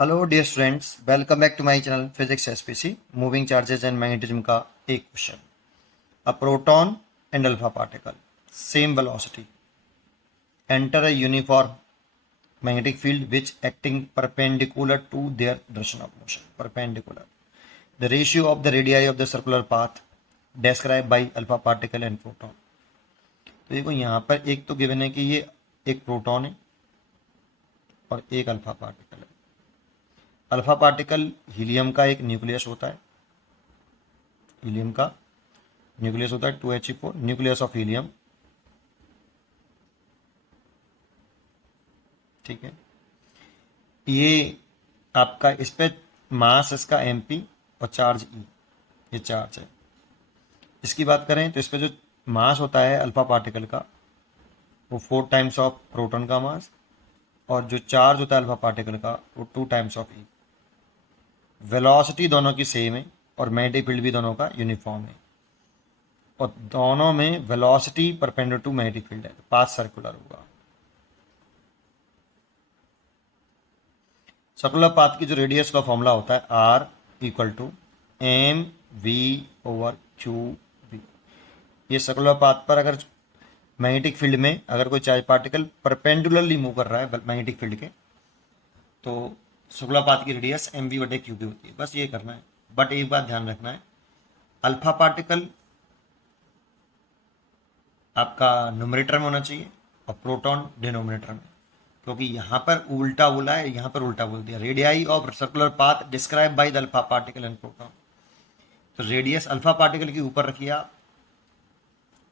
Hello dear students, welcome back to my channel physics SPC. Moving charges and magnetism का एक क्वेश्चन। A proton and alpha particle same velocity enter a uniform magnetic field which acting perpendicular to their direction of motion. Perpendicular. The ratio of the radii of the circular path described by alpha particle and proton. तो देखो यहाँ पर एक तो given है कि ये एक प्रोटॉन है और एक अल्फा पार्टिकल है। अल्फा पार्टिकल हीलियम का एक न्यूक्लियस होता है। हीलियम का न्यूक्लियस होता है 2He4, न्यूक्लियस ऑफ हीलियम। ठीक है, ये आपका इस पे मास इसका mp और चार्ज e, ये चार्ज है। इसकी बात करें तो इस पे जो मास होता है अल्फा पार्टिकल का वो 4 टाइम्स ऑफ प्रोटॉन का मास, और जो चार्ज होता है अल्फा पार्टिकल का वो 2 टाइम्स ऑफ e। वेलोसिटी दोनों की सेम है और मैग्नेटिक फील्ड भी दोनों का यूनिफॉर्म है, और दोनों में velocity perpendicular to magnetic field है, पाथ सर्कुलर होगा। सर्कुलर पाथ की जो रेडियस का फॉर्मूला होता है R equal to M V over Q V. ये सर्कुलर पाथ पर अगर मैग्नेटिक फील्ड में अगर कोई चार्ज पार्टिकल परपेंडिकुलरली मूव कर रहा है मैग्नेटिक फील्ड के, तो सर्कुलर पाथ की रेडियस एम वी बटे क्यू वी होती है। बस ये करना है। बट एक बात ध्यान रखना है, अल्फा पार्टिकल आपका न्यूमरेटर में होना चाहिए और प्रोटॉन डिनोमिनेटर में, क्योंकि यहाँ पर उल्टा बोला है, यहाँ पर उल्टा बोल दिया। Radii of circular path describe by the alpha particle and proton. तो रेडियस अल्फा पार्टिकल के ऊपर रखिए आप,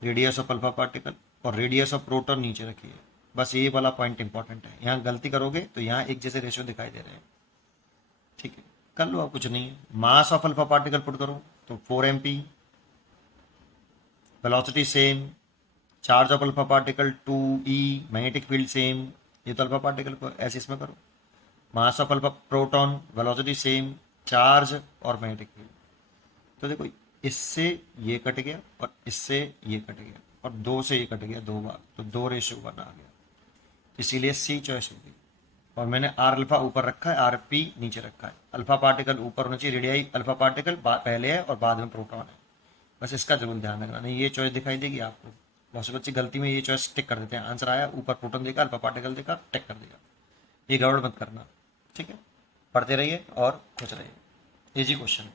रेडियस ऑफ अल्फा पार्टिकल, और रेडियस ऑफ प्रोटॉन नीचे रखिए। बस ये वाला पॉइंट इंपॉर्टेंट है। यहाँ गलती करोगे तो यहाँ एक जैसे रेशियो दिखाई दे रहे हैं। ठीक है, कर लो, आप कुछ नहीं है। Mass of alpha particle put करो तो 4 mp, velocity same, charge of alpha particle 2e, magnetic field same. ये तो अल्फा पार्टिकल को ऐसे इसमें करो। Mass of alpha proton, velocity same, charge और मैग्नेटिक फील्ड। तो देखो, इससे ये कट गया और इससे ये कट गया और 2 से ये कट गया 2 बार, तो 2:1 आ गया। इसीलिए सी चॉइस होगी। और मैंने आर अल्फा ऊपर रखा है, आर पी नीचे रखा है। अल्फा पार्टिकल ऊपर होना चाहिए, रेडियाई अल्फा पार्टिकल पहले है और बाद में प्रोटॉन है। बस इसका जरूर ध्यान रखना, नहीं ये चॉइस दिखाई देगी आपको। बहुत से बच्चे गलती में ये चॉइस टिक कर देते हैं। आंसर आया, ऊपर प्रोटॉन देखा, अल्फा पार्टिकल देखा, टिक कर दिया। ये गड़बड़ मत करना। ठीक है, पढ़ते रहिए और खुश रहिए। इजी क्वेश्चन है।